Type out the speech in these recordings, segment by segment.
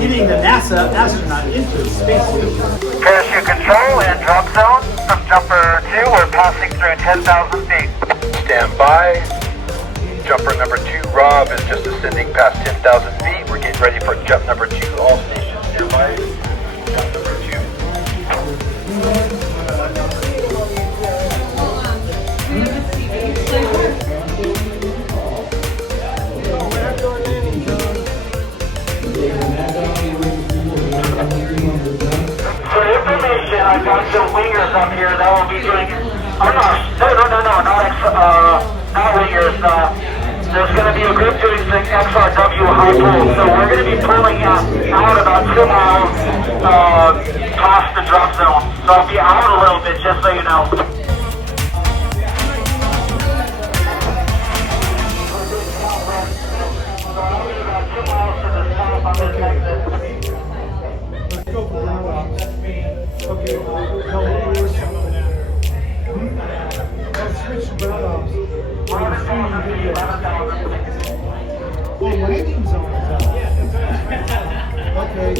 getting the NASA astronaut into the spacesuit. Parachute control and drop zone from jumper 2. We're passing through 10,000 feet. Stand by. Jumper number 2, Rob, is just ascending past 10,000 feet. We're getting ready for jump number 2. All stations stand by. Jump number 2. For information, I've got some wingers up here that will be doing. Oh no, not wingers. There's going to be a group doing the XRW high pull, so we're going to be pulling out about 2 miles past the drop zone. So I'll be out a little bit, just so you know. Let's go for round. Okay, let's switch ground ops. Oh, landing zone is out. Okay.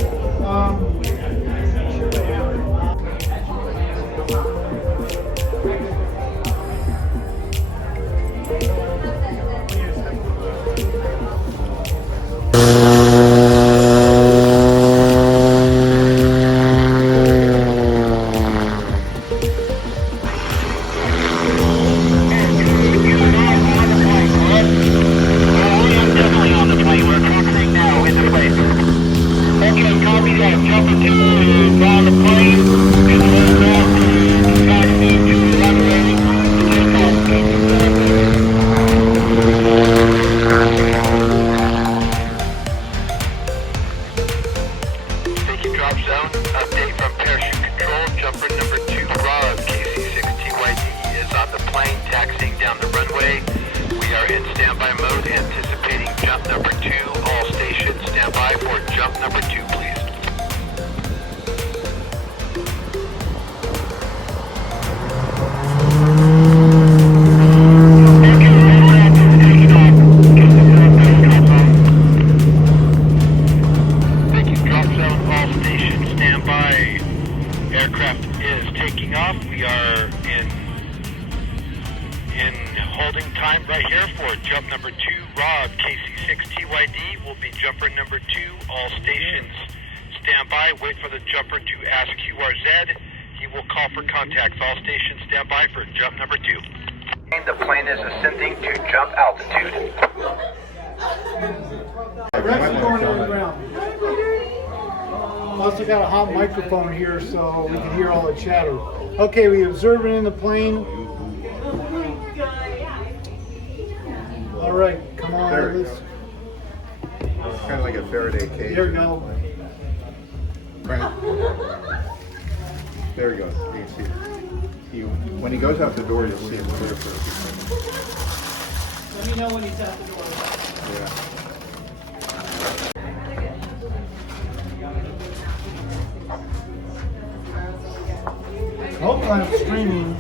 The plane is ascending to jump altitude. Rex is going underground. Also got a hot microphone here so we can hear all the chatter. Okay, we observe it in the plane. All right, come on. There we go. Kind of like a Faraday cage. There we go. Right. There he goes. You can see it. When he goes out the door, you'll see him clear for a few seconds. Let me know when he's out the door. Yeah. Hope I'm streaming.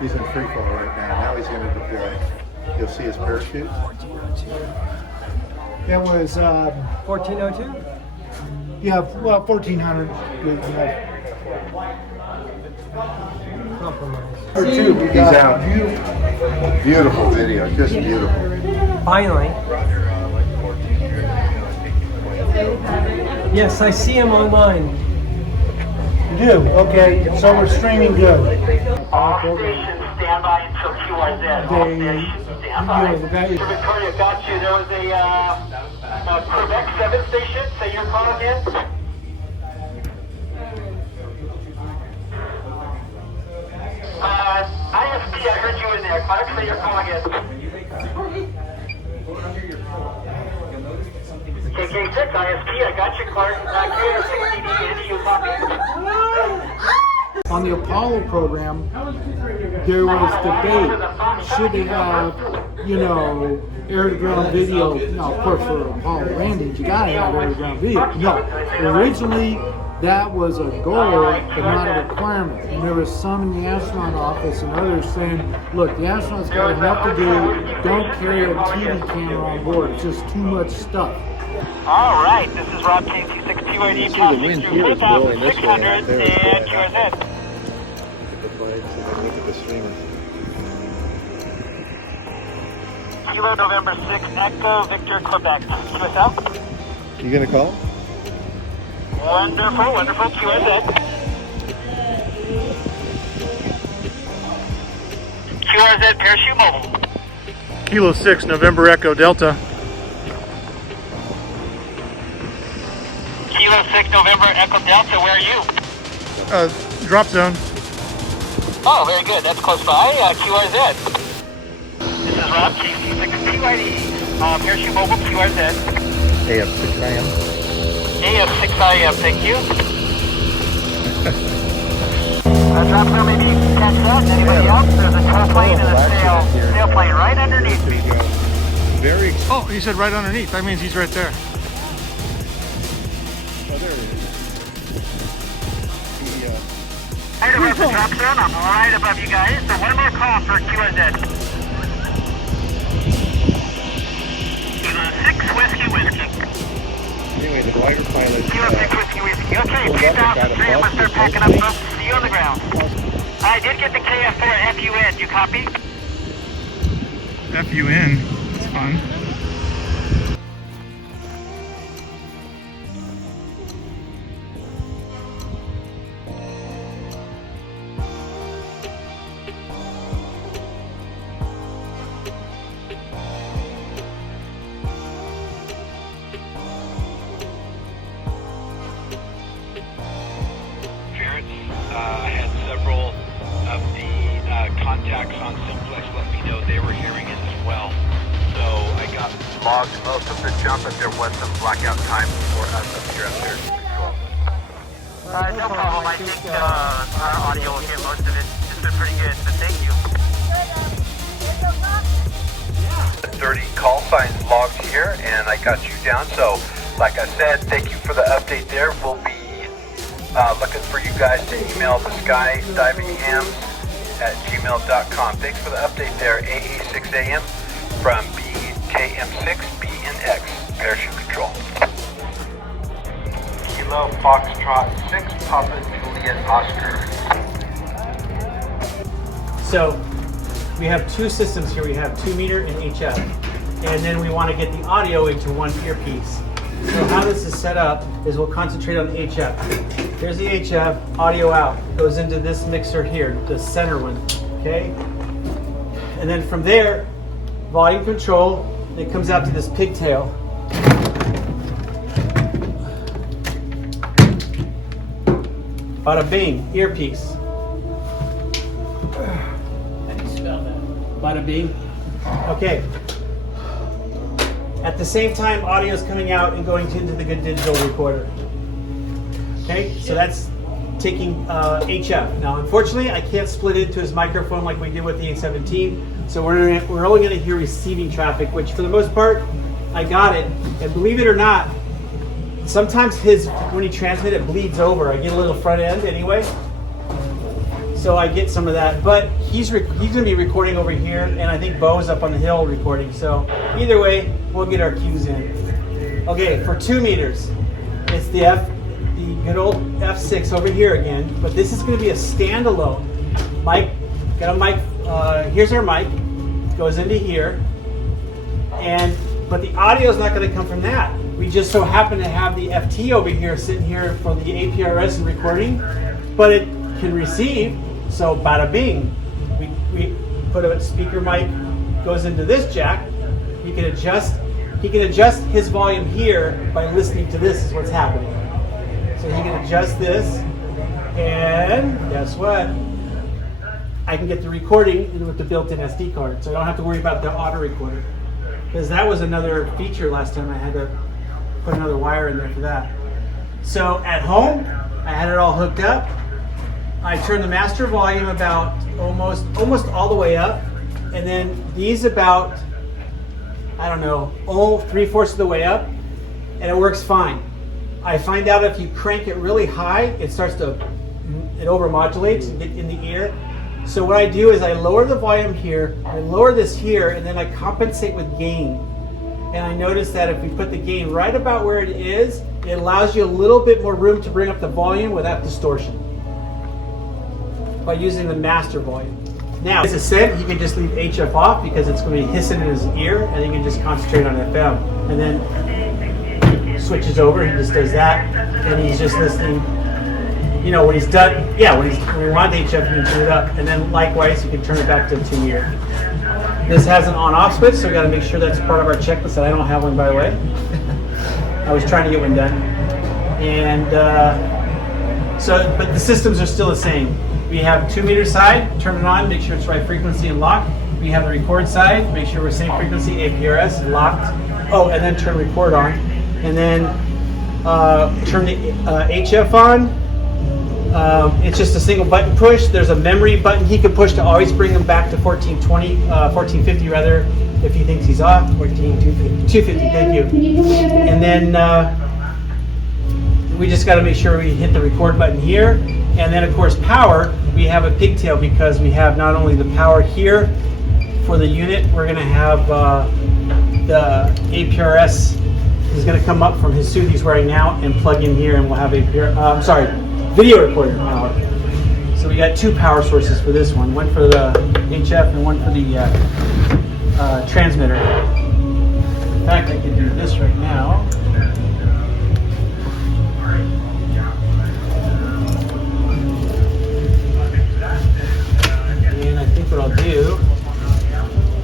He's in free fall right now. Now he's going to deploy. You'll see his parachute. That was 1402? yeah, well 1400. Good enough. Compromise. Or two. We He's got out. Beautiful video. Just beautiful. Finally. Yes, I see him online. You do? Okay, so we're streaming good. All stations stand by until QRZ. All stations stand by. Victoria, got you. There was a Quebec 7 station. Say your call again. ISP, I heard you in there. Clark, say your call again. KK6, ISP, I got you, Clark. KR6DD, Andy, you copy? On the Apollo program, there was debate, should they have you know, air-to-ground video. Now, of course, for Apollo landings, you gotta have air-to-ground video. No, originally that was a goal, but not a requirement. And there was some in the astronaut office and others saying, look, the astronauts got enough to do. Don't carry a TV camera on board. It's just too much stuff. All right, this is Rob KC6TYD, passing through 4,600 and QRZ. Look at the streamer. Kilo November 6, Echo Victor Quebec. QSL. You gonna call? Wonderful, wonderful. QRZ. QRZ parachute mobile. Kilo 6, November Echo Delta. Kilo 6, November Echo Delta, where are you? Drop zone. Oh, very good. That's close by. QRZ. This is Rob, KC6TYD. Parachute mobile, QRZ. AF6IM. AF6IM, thank you. Drop zone, maybe you can catch that. Anybody else? There's a tow plane and a sail plane right underneath me. Very. Oh, he said right underneath. That means he's right there. Oh, there it is. Right above the drop zone, I'm right above you guys. So one more call for QRZ. Kilo 6 Whiskey. Anyway, the fighter pilot. Kilo 6 Whiskey. Okay, 2003, I'm gonna start packing up folks. See you on the ground. I did get the KF4 FUN. You copy? FUN. That's fun. I had several of the contacts on Simplex let me know they were hearing it as well. So I got logged most of the jump, but there was some blackout time for us up here at Air Control. No problem. I think our audio will get most of it. It's been pretty good, but thank you. 30 call signs logged here, and I got you down. So, like I said, thank you for the update there. We'll be looking for you guys to email the skydivinghams@gmail.com. Thanks for the update there. AA6AM from BKM6BNX, Parachute Control. Kilo Foxtrot 6, Papa Juliet Oscar. So we have two systems here. We have 2 meter and HF, and then we want to get the audio into one earpiece. So how this is set up is we'll concentrate on the HF. Here's the HF, audio out, goes into this mixer here, the center one, okay? And then from there, volume control, it comes out to this pigtail. Bada bing, earpiece. How do you spell that? Bada bing. Okay. At the same time, audio is coming out and going into the good digital recorder. Okay, so that's taking HF. Now, unfortunately, I can't split it into his microphone like we did with the A17, so we're only going to hear receiving traffic, which for the most part, I got it. And believe it or not, sometimes when he transmits, it bleeds over. I get a little front end anyway, so I get some of that. But he's going to be recording over here, and I think Bo's up on the hill recording. So either way, we'll get our cues in. Okay, for 2 meters, it's the good old F6 over here again, but this is going to be a standalone mic. Got a mic. Here's our mic. Goes into here, but the audio is not going to come from that. We just so happen to have the FT over here sitting here for the APRS and recording, but it can receive. So bada bing, we put a speaker mic, goes into this jack. He can adjust his volume here by listening to this is what's happening. So he can adjust this, and guess what? I can get the recording with the built-in SD card, so I don't have to worry about the auto recorder. Because that was another feature last time. I had to put another wire in there for that. So at home, I had it all hooked up. I turned the master volume about almost all the way up, and then these about I don't know, 3/4 of the way up, and it works fine. I find out if you crank it really high, it overmodulates and get in the ear. So what I do is I lower the volume here, I lower this here, and then I compensate with gain. And I notice that if we put the gain right about where it is, it allows you a little bit more room to bring up the volume without distortion by using the master volume. Now, as I said, you can just leave HF off because it's going to be hissing in his ear, and you can just concentrate on FM. And then switches over, he just does that, and he's just listening. You know, when he's done, when we want HF, you can turn it up, and then likewise, you can turn it back to 2-meter. This has an on-off switch, so we got to make sure that's part of our checklist. And I don't have one, by the way. I was trying to get one done, and but the systems are still the same. We have 2-meter side, turn it on, make sure it's right frequency and locked. We have the record side, make sure we're same frequency, APRS, locked. Oh, and then turn record on, and then turn the HF on. It's just a single button push. There's a memory button he can push to always bring him back to 1450 rather, if he thinks he's off. 250, thank you. And then we just got to make sure we hit the record button here. And then of course power, we have a pigtail because we have not only the power here for the unit, we're going to have the APRS is going to come up from his suit he's wearing now and plug in here, and we'll have video recorder power. So we got 2 power sources for this one for the HF and one for the transmitter. In fact, I can do this right now. And I think what I'll do,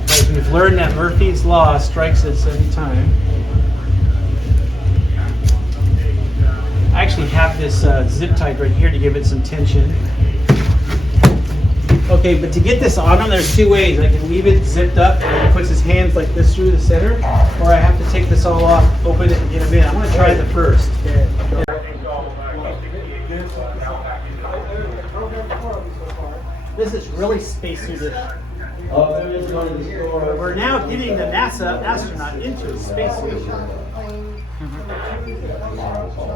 as we've learned that Murphy's Law strikes us every time. I actually have this zip tied right here to give it some tension. Okay, but to get this on him, there's 2 ways. I can leave it zipped up and he puts his hands like this through the center, or I have to take this all off, open it, and get him in. I'm going to try the first. This is really spacesuited. We're now getting the NASA astronaut into a spacesuit.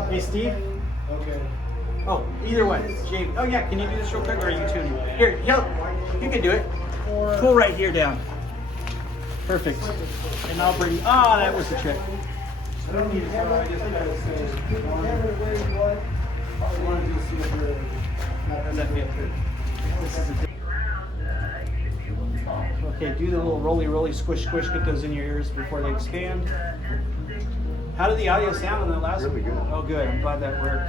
Hey, Steve? Okay. Oh, either one. Jay. Oh, yeah. Can you do this real quick, or are you tuning? Here, you can do it. Pull right here down. Perfect. And I'll bring. Ah, that was the trick. I don't need it. I just gotta say. I wanted to see if you're. How's that feel? This is a. Okay, do the little roly, squish, get those in your ears before they expand. How did the audio sound on the last one? Really good. Oh, good. I'm glad that worked.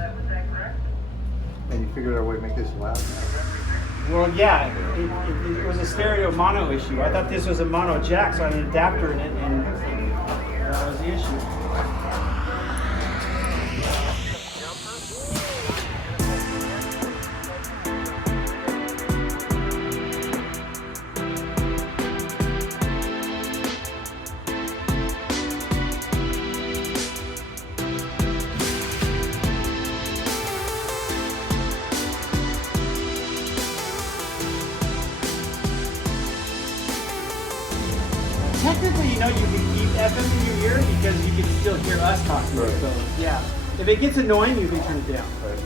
And you figured out a way to make this loud? Well, yeah, it was a stereo mono issue. I thought this was a mono jack, so I had an adapter in it, and that was the issue. Technically, you can keep FM in your ear because you can still hear us talking. Right. So, yeah. If it gets annoying, you can turn it down. Right.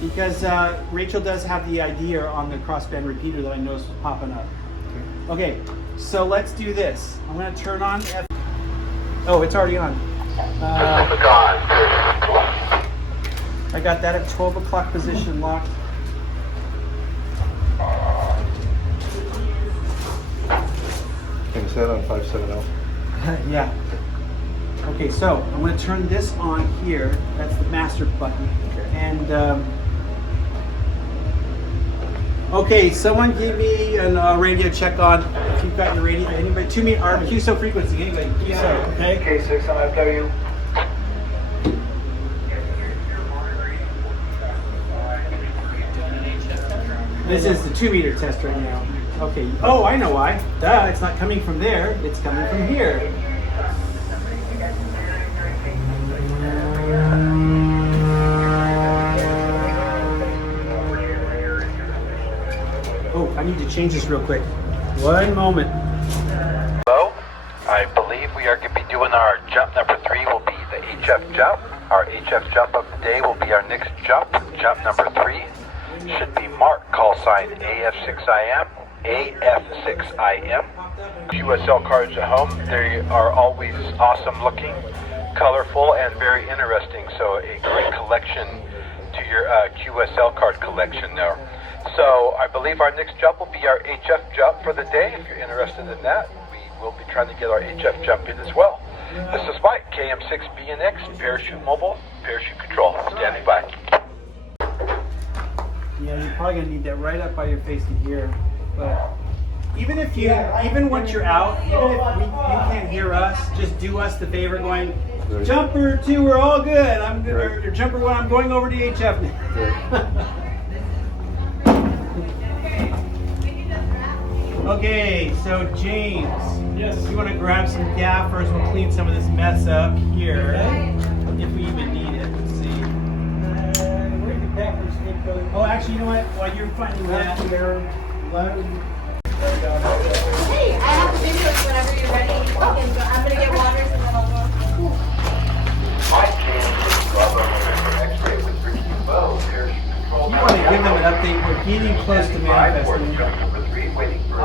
Because Rachel does have the idea on the crossband repeater that I noticed was popping up. Okay, so let's do this. I'm going to turn on FM. Oh, it's already on. I got that at 12 o'clock position locked. Can you set it on 570? Yeah. Okay, so I'm going to turn this on here. That's the master button. Okay. And okay, someone give me a radio check on if you've got your radio. Anybody? 2 meter QSO frequency. Anybody? QSO. Okay. K6 on FW. This is the 2 meter test right now. Okay. Oh, I know why. Duh, it's not coming from there. It's coming from here. Oh, I need to change this real quick. One moment. Hello? I believe we are HF jump. Our HF jump of the day will be our next jump. Jump number 3 should be marked call sign AF6IM. AF6IM. QSL cards at home. They are always awesome looking, colorful, and very interesting. So a great collection to your QSL card collection there. So I believe our next jump will be our HF jump for the day. If you're interested in that, we will be trying to get our HF jump in as well. This is Mike, KM6BNX, Parachute Mobile, Parachute Control, standing by. Yeah, you're probably gonna need that right up by your face to hear. But even once you're out, even if you can't hear us, just do us the favor going, jumper 2, we're all good. I'm good. Or jumper 1, I'm going over to HF. Okay, so James, yes, you want to grab some gaffers? We'll clean some of this mess up here, if we even need it. Let's see. Where did the package get going? Oh, actually, you know what? While you're finding that, Hey, I have the videos whenever you're ready. I'm gonna get waters and then I'll go. you want to give them an update. We're getting close to manifesting. Waiting for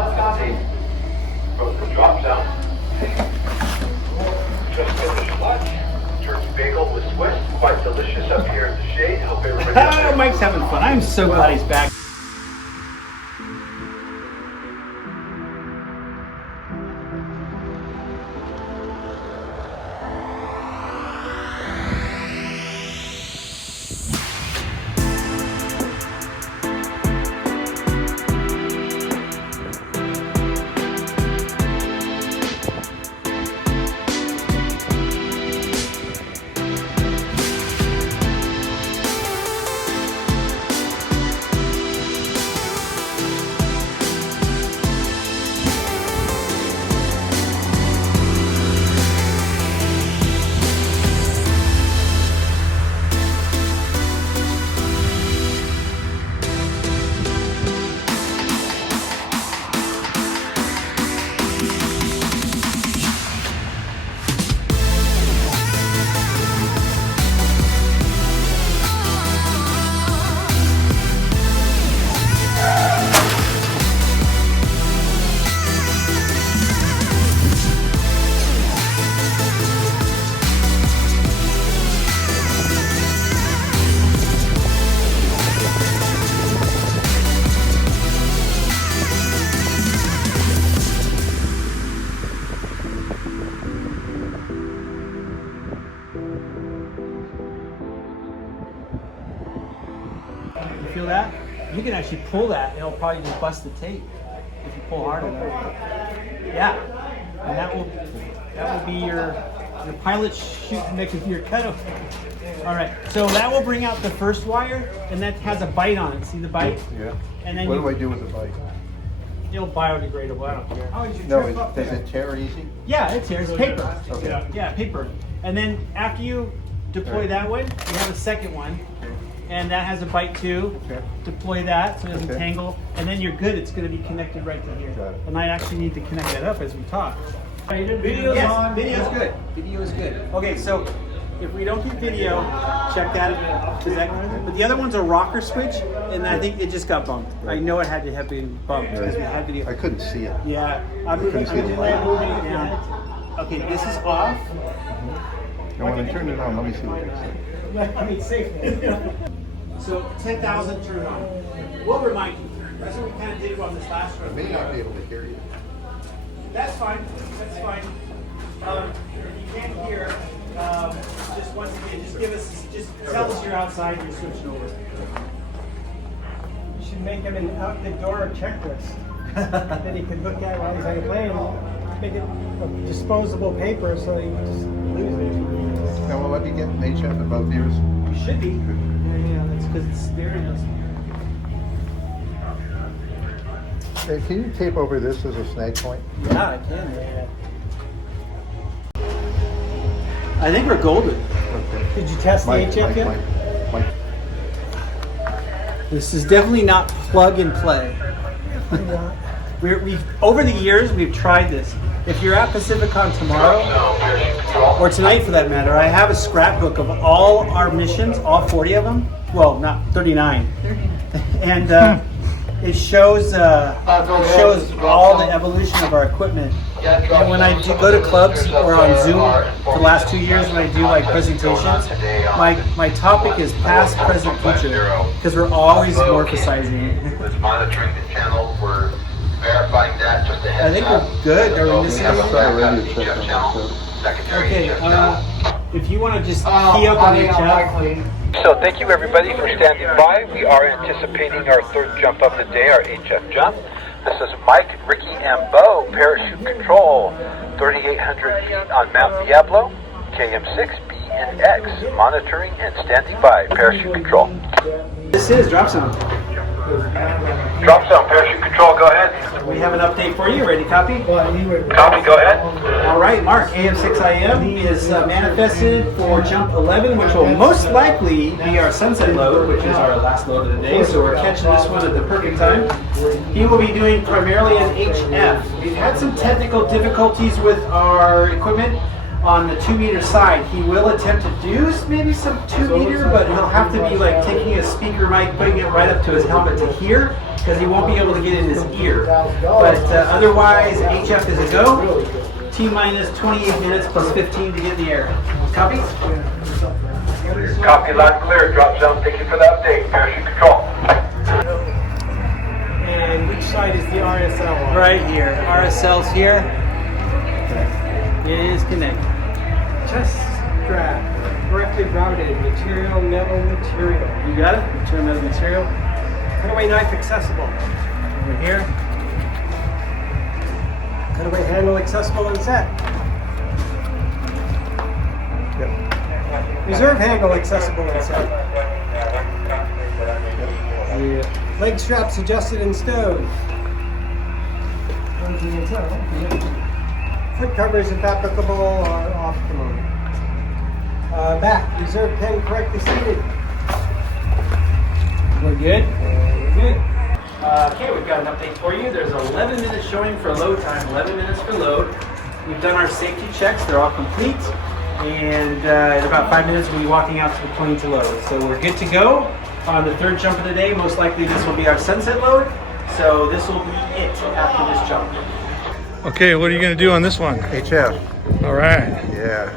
from the drop zone. Just finished lunch. Turkey bagel with Swiss. Quite delicious up here in the shade. Hope everybody. Oh, Mike's having fun. I'm so glad he's back. Feel that? You can actually pull that and it'll probably just bust the tape if you pull hard enough. Yeah. And that will be your pilot chute next to your cutoff. All right. So that will bring out the first wire and that has a bite on it. See the bite? Yeah. And then What do I do with the bike? It'll biodegradable. I don't care. No, does it tear easy? Yeah, it tears. Paper. Okay. Yeah, paper. And then after you deploy that one, you have a second one. And that has a bite too. Okay. Deploy that so it doesn't Okay. tangle. And then you're good. It's going to be connected right to here. Got it. And I actually need to connect that up as we talk. Video's Yes, on. video's good. Video is good. Okay, so if we don't get video, check that. But the other one's a rocker switch, and I think it just got bumped. I know it had to have been bumped because we had video. I couldn't see it. Yeah, I'm moving see the it light. down. Okay, this is off. And when I turn it on, let me see what it says. I mean, safely. So 10,000, turn it on. We'll remind you. That's what we kind of did on this last I run. may not be able to hear you. That's fine. That's fine. If you can't hear, just once again, just tell us you're outside and you're switching over. You should make him an out the door checklist that he could look at while he's on the plane. Make it a disposable paper so he just loses it. Now, will I be getting HF in both ears? You should be. Yeah, that's because it's stereo. Hey, can you tape over this as a snag point? Yeah, I can. I think we're golden. Okay. Did you test the HF yet? Mike. This is definitely not plug and play. we've over the years we've tried this. If you're at Pacificon tomorrow or tonight for that matter, I have a scrapbook of all our missions, all 40 of them. Well, not 39, and it shows all the evolution of our equipment. And when I go to clubs or on Zoom for the last 2 years when I do like presentations, my topic is past, present, future, because we're always morphosizing it. Was monitoring the channel. We're verifying that just ahead. I think we're good. Are we missing anything? Okay, if you want to just key up on HF. So thank you everybody for standing by. We are anticipating our third jump of the day, our HF jump. This is Mike, Ricky, and Bo, parachute control, 3,800 feet on Mount Diablo, KM6B and X, monitoring and standing by, parachute control. This is Drop Zone. Drop zone, parachute control, go ahead. We have an update for you. Ready to copy? Copy, go ahead. All right, Mark, AM6IM is manifested for jump 11, which will most likely be our sunset load, which is our last load of the day. So we're catching this one at the perfect time. He will be doing primarily an HF. We've had some technical difficulties with our equipment on the 2 meter side. He will attempt to do maybe some 2 meter, but he'll have to be like taking a speaker mic, putting it right up to his helmet to hear, because he won't be able to get in his ear. But otherwise, HF is a go. T-minus 28 minutes plus 15 to get in the air. Copy? Copy, loud and clear. Drop zone, thank you for the update. Parachute control. And which side is the RSL on? Right here. RSL's here. It is connected. Chest strap, correctly routed, material, metal material. You got it? Material, metal material. Cutaway knife accessible. Over here. Cutaway handle accessible and set. Reserve handle accessible and set. Leg straps adjusted and stowed. Foot covers, if applicable, are off the moment. Back, reserve pen correctly seated. We're good? We're good. Okay, we've got an update for you. There's 11 minutes showing for load time, 11 minutes for load. We've done our safety checks. They're all complete. And in about 5 minutes, we'll be walking out to the plane to load. So we're good to go on the third jump of the day. Most likely this will be our sunset load. So this will be it after this jump. Okay, what are you going to do on this one? HF. All right. Yeah.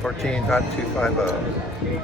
14.250.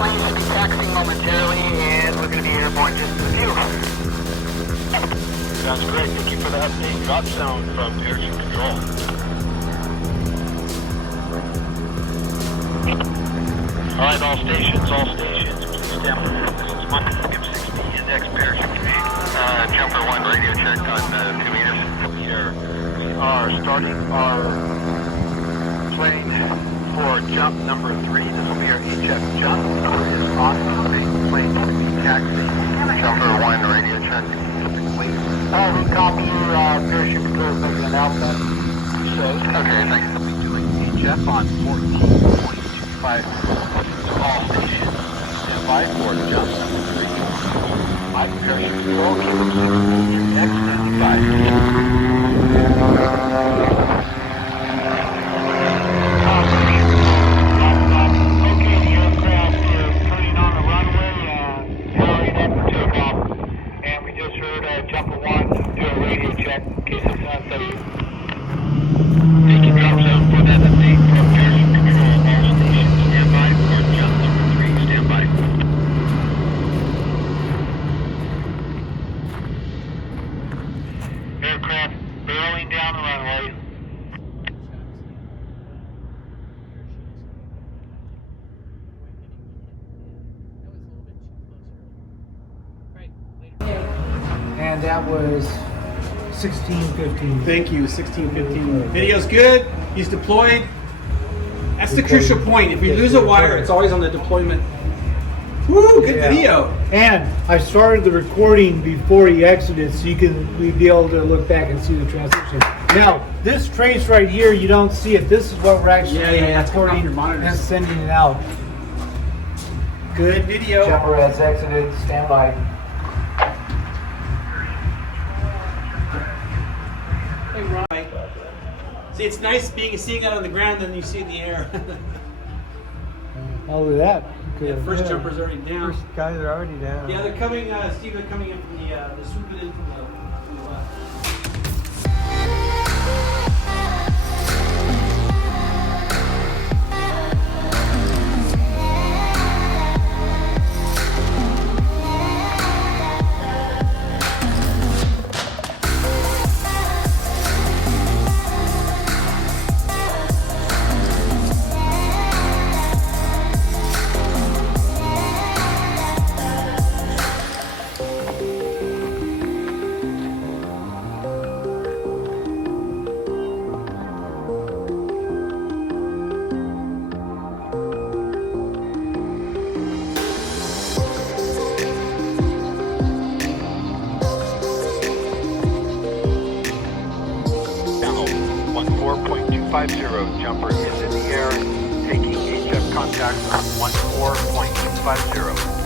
plane should be taxiing momentarily, and we're going to be airborne just in a few. Sounds great. Thank you for the update. Drop zone from parachute control. All right, all stations, please stand by. This is Mike, M6B, index parachute command. Jumper 1, radio check on 2 meters. Here, we are starting our plane for jump number 3. This will be our HF jump. Number is on. The plane will be taxiing. Jumper 1, radio check. We Copy your parachute control making an announcement. Okay, thanks. will be doing HF on 14.25. All stations, stand by for jump number 3. My parachute control, keep it 6 next, standing by. Okay, the aircraft is turning on the runway, powering up for takeoff. And we just heard Jumper 1 do a radio check in case it's unsafe. Thank you, drop zone, for that update from parachute control. All stations, stand by for jump number 3. Stand by. Aircraft barreling down the runway. And that was 1615. Thank you, 1615. Video's good. He's deployed. That's the crucial point. If you lose a wire, it's always on the deployment. Woo, good video. And I started the recording before he exited, so we'd be able to look back and see the transition. Now, this trace right here, you don't see it. This is what we're actually That's coming off recording your monitors. and sending it out. Good video. Jumper has exited. Stand by. Right. See, it's nice seeing that on the ground, then you see it in the air. Oh, look at that. Yeah, first jumper's already down. First guys are already down. Yeah, they're coming, Steve, they're coming in from they're swooping in from the left. Now, 14.250, jumper is in the air, taking HF contact on 14.250.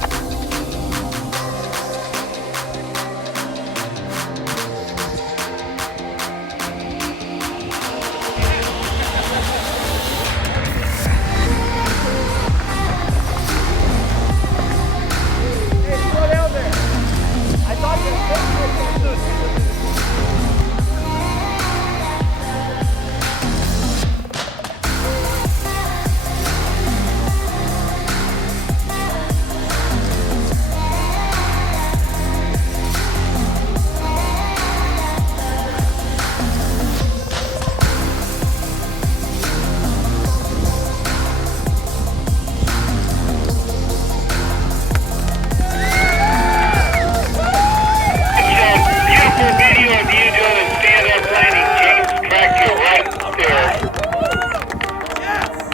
Yes!